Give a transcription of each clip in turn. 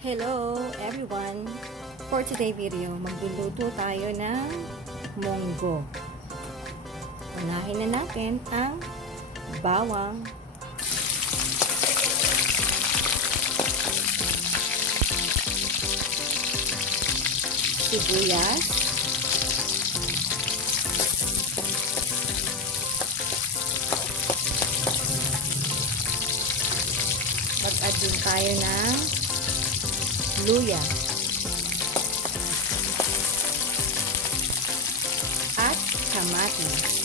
Hello everyone! For today video, magluluto tayo ng munggo. Unahin na natin ang bawang, sibuyas, mag-add din tayo ng luya at kamatis.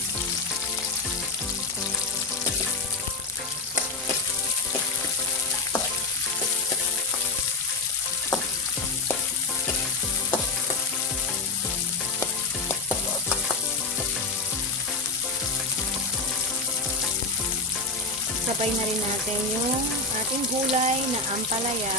Sabay na rin natin yung ating gulay na ampalaya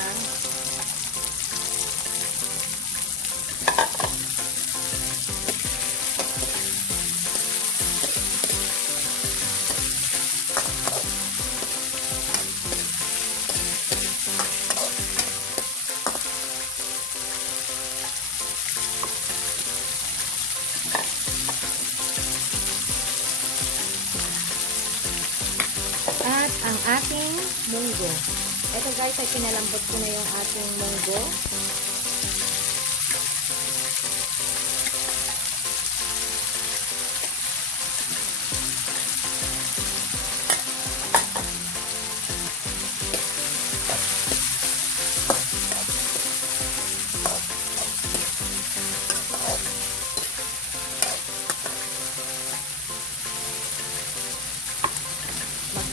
ating munggo. Ito guys, ay pinalambot ko na yung ating munggo.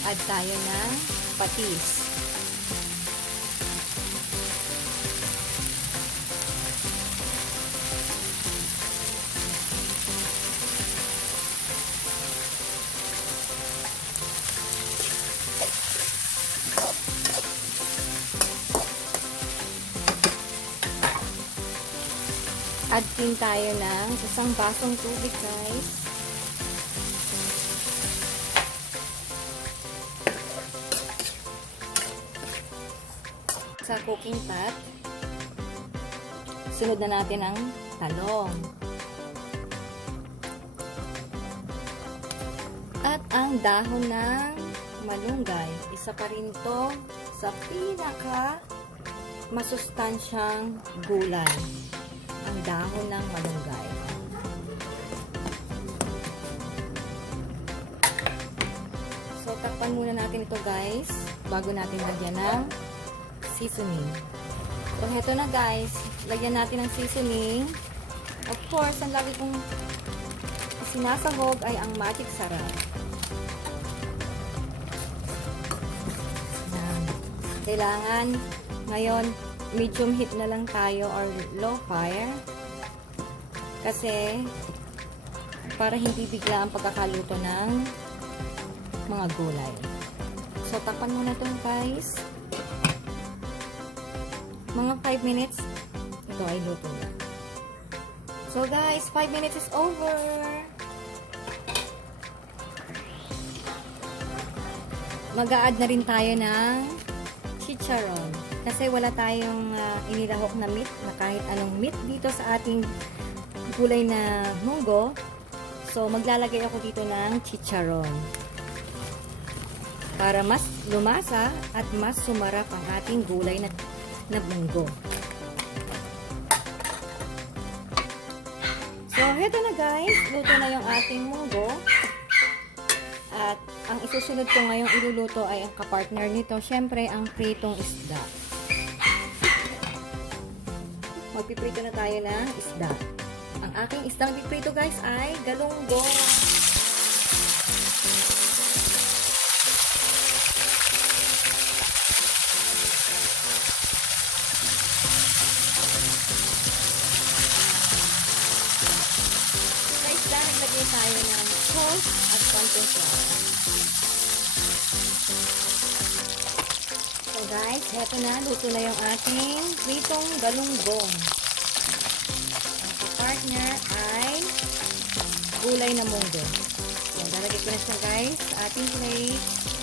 Mag-add tayo ng patis. Add din tayo ng isang basong tubig guys. Sa cooking pot. Sunod na natin ang talong. At ang dahon ng malunggay. Isa pa rin to sa pinaka masustansyang gulay. Ang dahon ng malunggay. So, takpan muna natin ito guys bago natin lagyan ng seasoning. So, heto na guys. Lagyan natin ng seasoning. Of course, ang lagi kong sinasahog ay ang magic sarap. Kailangan ngayon medium heat na lang tayo or low fire. Kasi para hindi bigla ang pagkakaluto ng mga gulay. So, tapan muna ito guys mga 5 minutes, ito ay luto na. So guys, 5 minutes is over. Mag-a-add na rin tayo ng chicharon. Kasi wala tayong uh, inilahok na meat, na kahit anong meat dito sa ating gulay na munggo. So, maglalagay ako dito ng chicharon. Para mas lumasa at mas sumarap ang ating gulay na na munggo. So, heto na guys. Luto na yung ating munggo. At ang isusunod ko ngayong iluluto ay ang kapartner nito. Siyempre, ang pritong isda. Magpiprito na tayo ng isda. Ang aking isdang piprito guys ay galunggong. Salt at konting flour. So guys, heto na. Luto na yung ating pritong galunggong. Ang partner ay gulay na munggo. So, lalagay ko na siya guys sa ating plate.